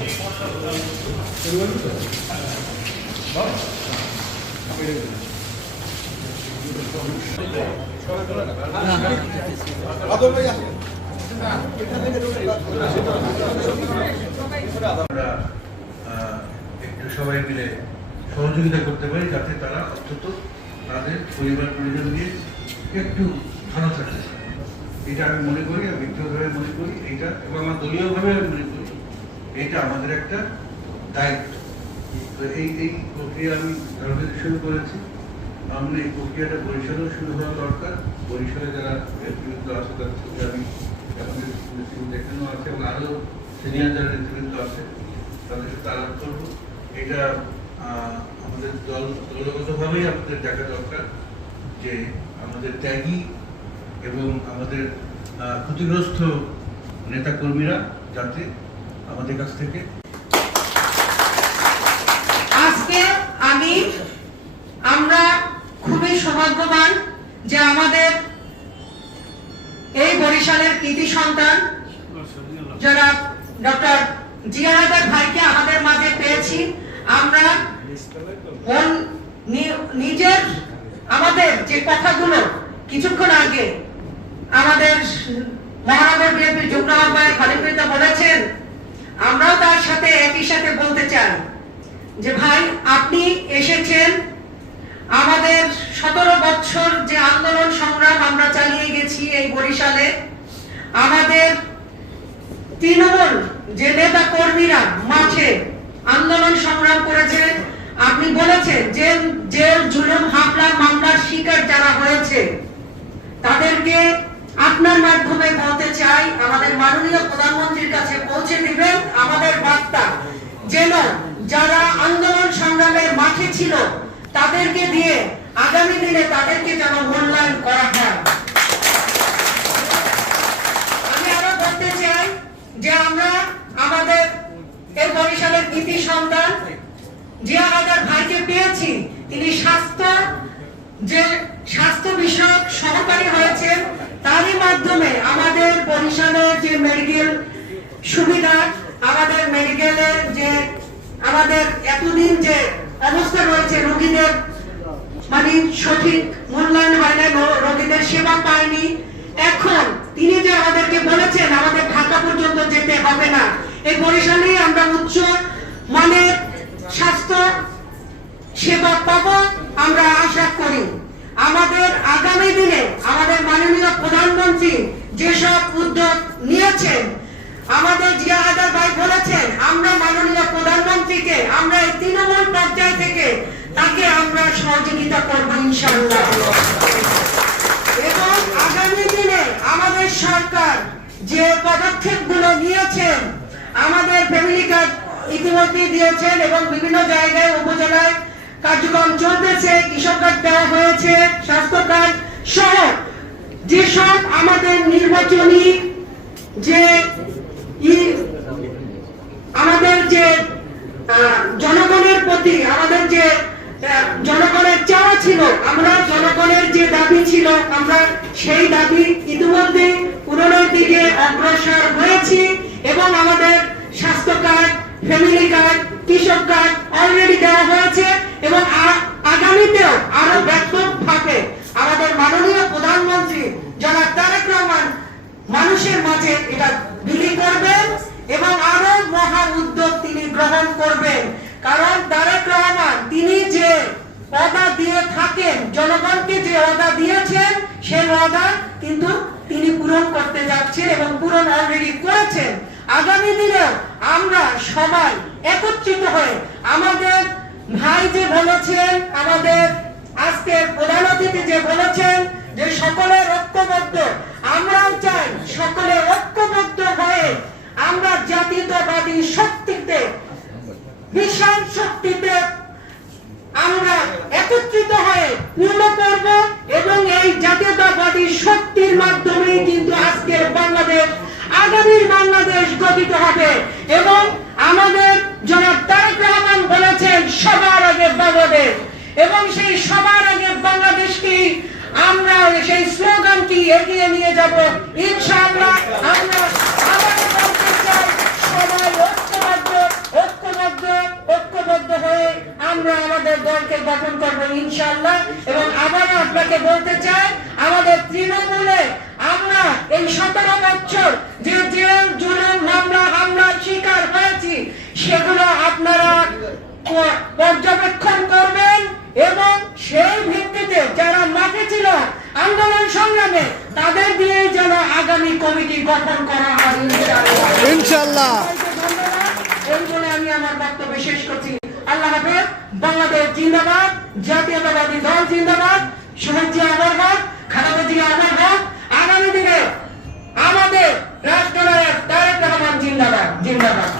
একটু সবাই মিলে সহযোগিতা করতে পারি যাতে তারা অন্তত তাদের পরিবার পরিজন নিয়ে একটু ভালো থাকে। এটা আমি মনে করি, আমি ব্যক্তিগতভাবে মনে করি এইটা, এবং আমার দলীয়ভাবে আমি মনে করি এটা আমাদের একটা দায়িত্ব। তো এই প্রক্রিয়া আমি ধর্মের শুরু করেছি। আমরা এই প্রক্রিয়াটা বরিশালেও শুরু হওয়া দরকার। বরিশালে যারা নেতৃবৃন্দ আছে তাদের সাথে আমি আমাদের নেতৃবৃন্দ এখানেও আছে এবং আরও সিনিয়র যারা নেতৃবৃন্দ আছে তাদের সাথে আলাপ করবো। এটা আমাদের দলগতভাবেই আমাদের দেখা দরকার যে আমাদের ত্যাগী এবং আমাদের ক্ষতিগ্রস্ত নেতাকর্মীরা যাতে আমাদের কাছ থেকে। আজকে আমরা খুবই সৌভাগ্যবান যে আমাদের এই বরিশালের কৃতি সন্তান যারা ডক্টর জিয়া হায়দার ভাইকে আমাদের মাঝে পেয়েছি। আমরা নিজের আমাদের যে কথাগুলো কিছুক্ষণ আগে আমাদের মহানগর বিএনপির যুগ্ম আহ্বায়ক খালিদ মির্জা বলেছেন, আমরাও তার সাথে একই সাথে বলতে চাই যে ভাই, আপনি এসেছেন আমাদের 17 বছর যে আন্দোলন সংগ্রাম আমরা চালিয়ে গেছি এই বরিশালে, আমাদের তৃণমূল যে নেতা কর্মীরা মাঠে আন্দোলন সংগ্রাম করেছে, আপনি বলেছেন যে জেল জুলুম হামলা মামলার শিকার যারা হয়েছে তাদেরকে আপনার মাধ্যমে বলতে চাই, আমাদের মাননীয় প্রধানমন্ত্রীর কাছে পৌঁছে দিবেন আমাদের বার্তা, যেন যারা আন্দোলন সংগ্রামের মাঠে ছিল তাদেরকে দিয়ে আগামী দিনে তাদেরকে যেন মূল্যায়ন করা হয়। আমি আরো বলতে চাই যে আমরা আমাদের এই বরিশালের কৃতি সন্তান জিয়া হায়দার ভাইকে পেয়েছি। তিনি স্বাস্থ্য বিষয়ক সহকারী হয়েছেন, তারই মাধ্যমে আমাদের বরিশালের যে মেডিকেল সুবিধা, আমাদের মেডিকেলের যে আমাদের এতদিন যে অবস্থা রয়েছে, রোগীদের মানে সঠিক মূল্যায়ন হয় না, রোগীদের সেবা পায়নি। এখন তিনি যে আমাদেরকে বলেছেন আমাদের ঢাকা পর্যন্ত যেতে হবে না, এই বরিশালেই আমরা উচ্চ মানের স্বাস্থ্য সেবা পাবো আমরা আশা করি। আমাদের আগামী দিনে আমাদের মাননীয় প্রধানমন্ত্রী যেসব উদ্যোগ নিয়েছেন, আমাদের জিয়া হায়দার ভাই বলেছেন আমরা মাননীয় প্রধানমন্ত্রীকে আমরা এই তৃণমূল পর্যায় থেকে তাকে আমরা সহযোগিতা করবো ইনশাআল্লাহ। এবং আগামী দিনে আমাদের সরকার যে পদক্ষেপগুলো নিয়েছেন, আমাদের ফ্যামিলি কার্ড ইতিমধ্যে দিয়েছেন এবং বিভিন্ন জায়গায় উপজেলায় কার্যক্রম চলতেছে, কৃষক কার্ড দেওয়া হয়েছে, স্বাস্থ্য কার্ড সহ যেসব আমাদের নির্বাচনী যে আমাদের যে জনগণের প্রতি আমাদের যে জনগণের চাওয়া ছিল, আমরা জনগণের যে দাবি ছিল আমরা সেই দাবি ইতিমধ্যে পূরণের দিকে অগ্রসর হয়েছি এবং আমাদের স্বাস্থ্য কার্ড, ফ্যামিলি কার্ড, কৃষক কার্ড অলরেডি দেওয়া হয়েছে এবং আগামীতেও আরো ব্যাপকভাবে আমাদের মাননীয় প্রধানমন্ত্রী জনাব তারেক রহমান মানুষের মাঝে এটা বিলি করবেন এবং আরো মহা উদ্যোগ তিনি গ্রহণ করবেন। কারণ তারেক রহমান তিনি যে ওয়াদা দিয়ে থাকেন, জনগণকে যে ওয়াদা দিয়েছেন সেই ওয়াদা কিন্তু তিনি পূরণ করতে যাচ্ছেন এবং পূরণ অলরেডি করেছেন। আগামী দিনে আমরা সবাই একত্রিত হয়ে আমাদের ভাই যে বলেছেন, আমাদের আজকের প্রধান অতিথি যে বলেছেন যে সকলের ঐক্যবদ্ধ, আমরাও চাই সকলে ঐক্যবদ্ধ হয়ে আমরা জাতীয়তাবাদী শক্তিতে, বিশাল শক্তিতে আমরা একত্রিত হয়ে পূর্ণ করব এবং এই জাতীয়তাবাদী শক্তির মাধ্যমে কিন্তু আজকের বাংলাদেশ, আগামীর বাংলাদেশ গঠিত হবে। এবং আমাদের জনাব তারেক রহমান বলেছেন সবার আগে বাংলাদেশ, এবং সেই সবার আগে বাংলাদেশকে আমরা সেই স্লোগানটি এগিয়ে নিয়ে যাব ইনশাআল্লাহ। আমরা বলতে চাই সবাই ঐক্যবদ্ধ দলকে গঠন করবো ইনশাআল্লাহ। এবং আবারও আপনাকে বলতে চাই, আমাদের তৃণমূলে আমরা এই 17 বছর যে জেল জুলুম মামলা হামলার শিকার হয়েছি সেগুলো আপনারা পর্যবেক্ষণ করবেন এবং সেই ভিত্তিতে যারা মাঠে ছিল আন্দোলন সংগ্রামে তাদের দিয়ে যেন আগামী কমিটি গঠন করা হয় ইনশাআল্লাহ। ধন্যবাদ। এই বলে আমি আমার বক্তব্য শেষ করছি। আল্লাহ হাফেজ। বাংলাদেশ জিন্দাবাদ, জাতীয়তাবাদী দল জিন্দাবাদ, শহীদ জিয়া অমর হোক, খালেদা জিয়া অমর হোক। আগামী দিনে আমাদের রাষ্ট্রনায়ক তারেক রহমান জিন্দাবাদ জিন্দাবাদ।